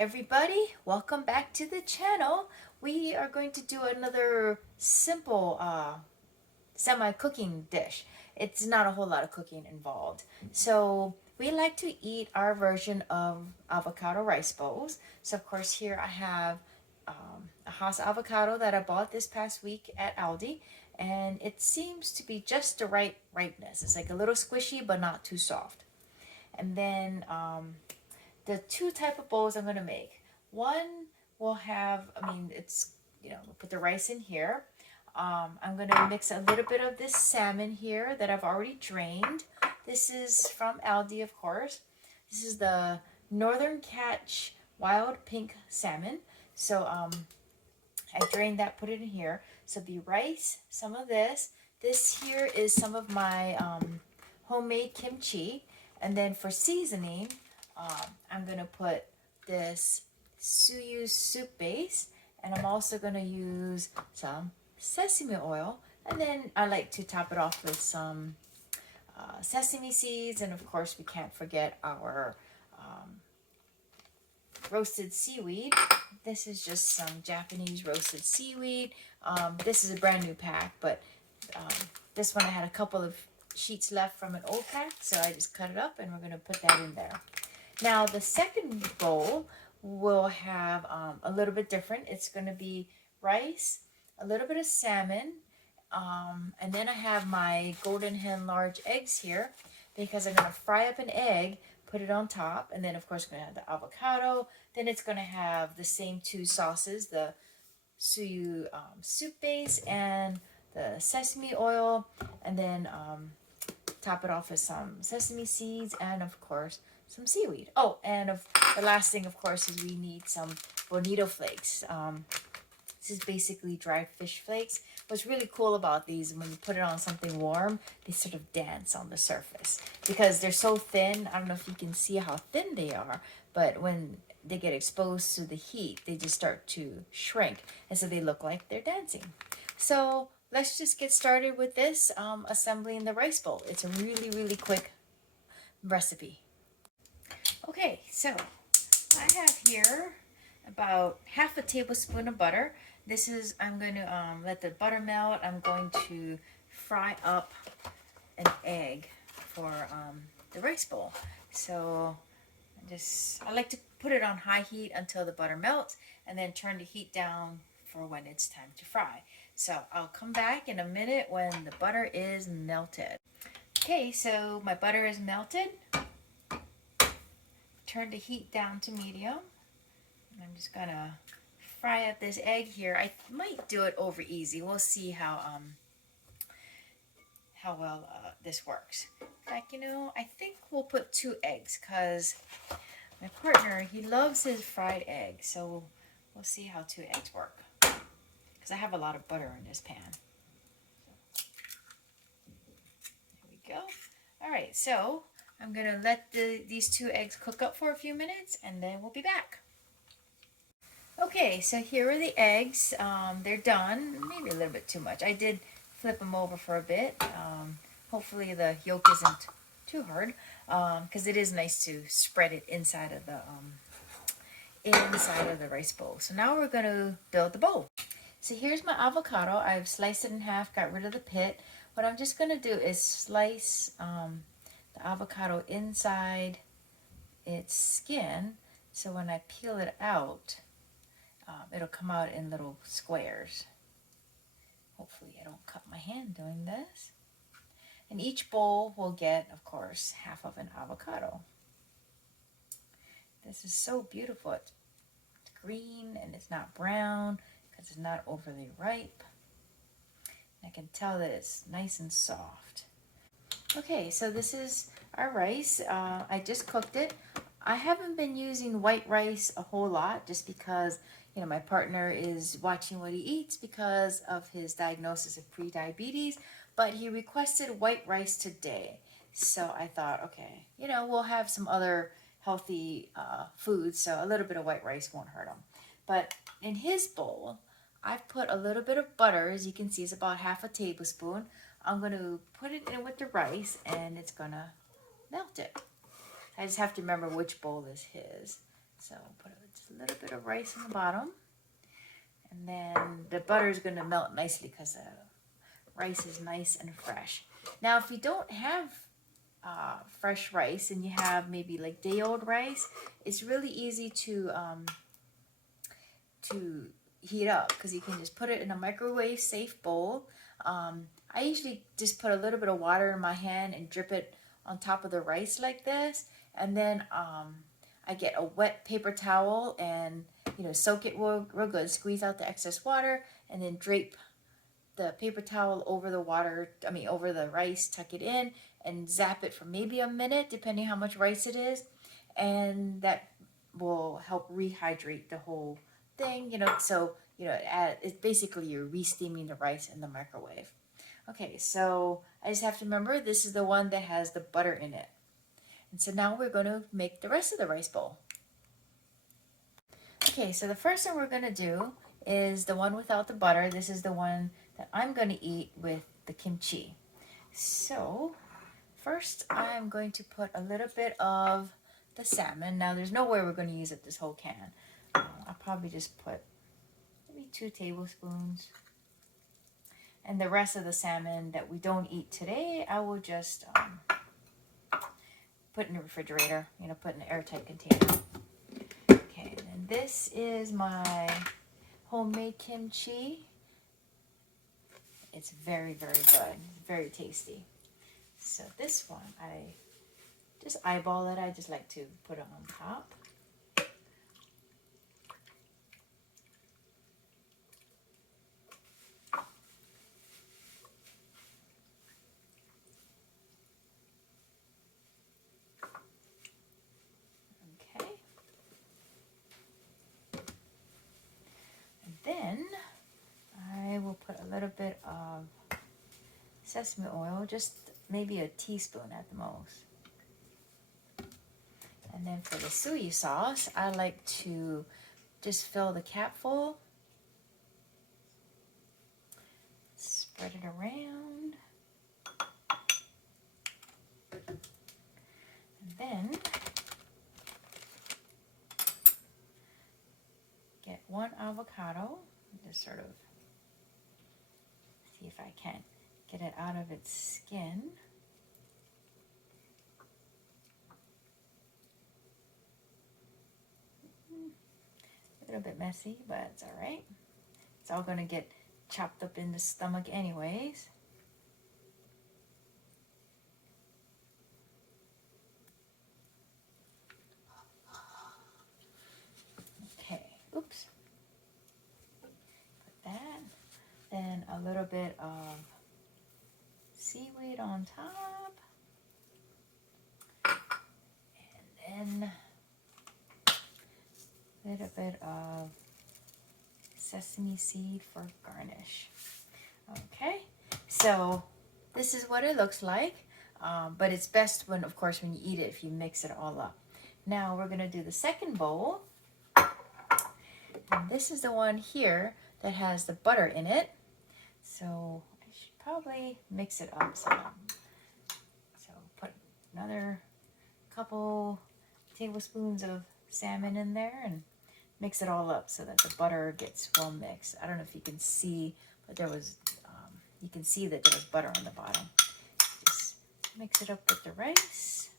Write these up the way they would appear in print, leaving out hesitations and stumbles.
everybody, welcome back to the channel. We are going to do another simple semi-cooking dish. It's not a whole lot of cooking involved. So we like to eat our version of avocado rice bowls. So of course here I have a Haas avocado that I bought this past week at Aldi, and it seems to be just the right ripeness. It's like a little squishy but not too soft. And then the two type of bowls I'm going to make. One will have, it's, we'll put the rice in here. I'm going to mix a little bit of this salmon here that I've already drained. This is from Aldi, of course. This is the Northern Catch Wild Pink Salmon. So I drained that, put it in here. So the rice, some of this. This here is some of my homemade kimchi. And then for seasoning, I'm going to put this suyu soup base, and I'm also going to use some sesame oil, and then I like to top it off with some sesame seeds, and of course we can't forget our roasted seaweed. This is just some Japanese roasted seaweed. This is a brand new pack, but this one I had a couple of sheets left from an old pack, so I just cut it up and we're going to put that in there. Now the second bowl will have a little bit different. It's going to be rice, a little bit of salmon, and then I have my golden hen large eggs here because I'm going to fry up an egg, put it on top, and then of course we're going to have the avocado. Then it's going to have the same two sauces, the suyu soup base and the sesame oil, and then top it off with some sesame seeds and of course some seaweed. Oh, and the last thing, of course, is we need some bonito flakes. This is basically dried fish flakes. What's really cool about these, when you put it on something warm, they sort of dance on the surface because they're so thin. I don't know if you can see how thin they are, but when they get exposed to the heat, they just start to shrink, and so they look like they're dancing. So let's just get started with this, assembling the rice bowl. It's a really, really quick recipe. Okay, so I have here about half a tablespoon of butter. This is, I'm going to let the butter melt. I'm going to fry up an egg for the rice bowl. So I like to put it on high heat until the butter melts and then turn the heat down for when it's time to fry. So I'll come back in a minute when the butter is melted. Okay, so my butter is melted. Turn the heat down to medium. I'm just gonna fry up this egg here. I might do it over easy. We'll see how well this works. In fact, I think we'll put 2 eggs because my partner, he loves his fried eggs. So we'll see how 2 eggs work because I have a lot of butter in this pan. There we go. All right, so I'm going to let these 2 eggs cook up for a few minutes, and then we'll be back. Okay, so here are the eggs. They're done. Maybe a little bit too much. I did flip them over for a bit. Hopefully the yolk isn't too hard, because it is nice to spread it inside of the rice bowl. So now we're going to build the bowl. So here's my avocado. I've sliced it in half, got rid of the pit. What I'm just going to do is slice the avocado inside its skin, so when I peel it out, it'll come out in little squares. Hopefully I don't cut my hand doing this. And each bowl will get, of course, half of an avocado. This is so beautiful. It's green and it's not brown because it's not overly ripe. And I can tell that it's nice and soft. Okay, so this is our rice. I just cooked it. I haven't been using white rice a whole lot just because, my partner is watching what he eats because of his diagnosis of pre-diabetes, but he requested white rice today. So I thought, okay, we'll have some other healthy foods, so a little bit of white rice won't hurt him. But in his bowl, I've put a little bit of butter. As you can see, it's about half a tablespoon. I'm going to put it in with the rice, and it's going to melt it. I just have to remember which bowl is his. So put just a little bit of rice in the bottom. And then the butter is going to melt nicely because the rice is nice and fresh. Now, if you don't have fresh rice and you have maybe like day-old rice, it's really easy to heat up because you can just put it in a microwave safe bowl. I usually just put a little bit of water in my hand and drip it on top of the rice like this, and then I get a wet paper towel and soak it real good, squeeze out the excess water, and then drape the paper towel over the water, over the rice, tuck it in, and zap it for maybe a minute, depending how much rice it is, and that will help rehydrate the whole thing, so, it's basically you're re-steaming the rice in the microwave. Okay, so I just have to remember this is the one that has the butter in it. And so now we're going to make the rest of the rice bowl. Okay, so the first thing we're going to do is the one without the butter. This is the one that I'm going to eat with the kimchi. So first I'm going to put a little bit of the salmon. Now there's no way we're going to use it this whole can. I'll probably just put maybe 2 tablespoons. And the rest of the salmon that we don't eat today, I will just put in the refrigerator, put in an airtight container. Okay, and this is my homemade kimchi. It's very, very good. It's very tasty. So this one, I just eyeball it. I just like to put it on top. Okay. And then I will put a little bit of sesame oil, just maybe a teaspoon at the most. And then for the soy sauce, I like to just fill the cap full, spread it around, and then get 1 avocado, just sort of see if I can get it out of its skin. A little bit messy, but it's all right. It's all going to get chopped up in the stomach anyways. Okay, oops. Put that. Then a little bit of seaweed on top. And then a little bit of sesame seed for garnish. Okay, so this is what it looks like, but it's best when, of course, when you eat it, if you mix it all up. Now we're going to do the second bowl. And this is the one here that has the butter in it. So I should probably mix it up some. So put another couple tablespoons of salmon in there and mix it all up so that the butter gets well mixed. I don't know if you can see, but there was, you can see that there was butter on the bottom. Just mix it up with the rice.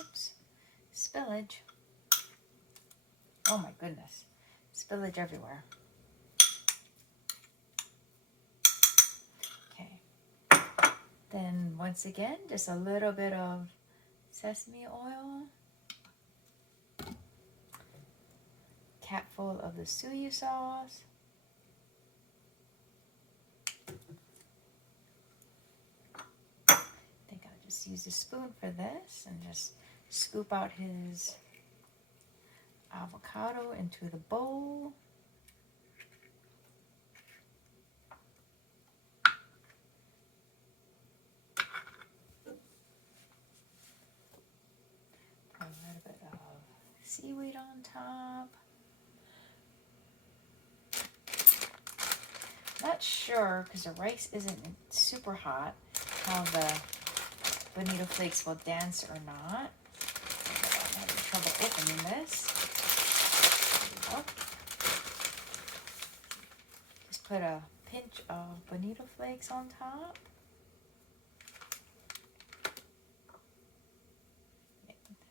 Oops, spillage. Oh my goodness, spillage everywhere. Okay. Then once again, just a little bit of sesame oil. Cap full of the soy sauce. I think I'll just use a spoon for this and just scoop out his avocado into the bowl. Put a little bit of seaweed on top. Not sure, because the rice isn't super hot, how the bonito flakes will dance or not. I'm having trouble opening this. There we go. Just put a pinch of bonito flakes on top.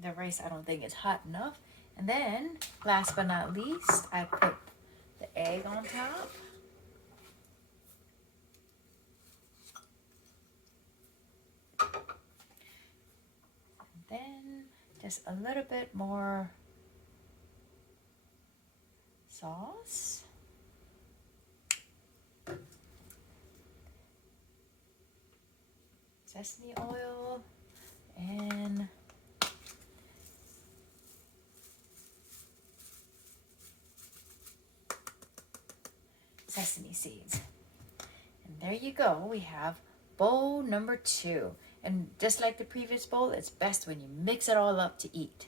The rice, I don't think is hot enough. And then, last but not least, I put the egg on top. And then, just a little bit more sauce. Sesame oil. And sesame seeds. And there you go. We have bowl number 2. And just like the previous bowl, it's best when you mix it all up to eat.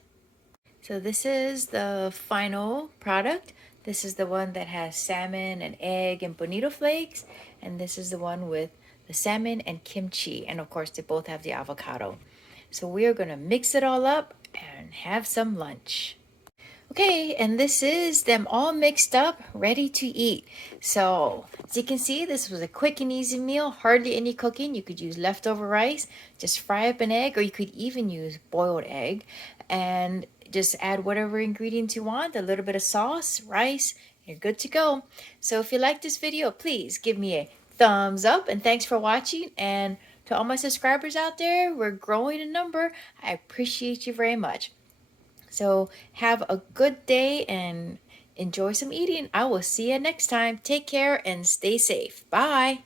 So this is the final product. This is the one that has salmon and egg and bonito flakes. And this is the one with the salmon and kimchi. And of course, they both have the avocado. So we are going to mix it all up and have some lunch. Okay, and this is them all mixed up, ready to eat. So, as you can see, this was a quick and easy meal, hardly any cooking. You could use leftover rice, just fry up an egg, or you could even use boiled egg, and just add whatever ingredients you want, a little bit of sauce, rice, you're good to go. So if you like this video, please give me a thumbs up, and thanks for watching. And to all my subscribers out there, we're growing in number. I appreciate you very much. So have a good day and enjoy some eating. I will see you next time. Take care and stay safe. Bye.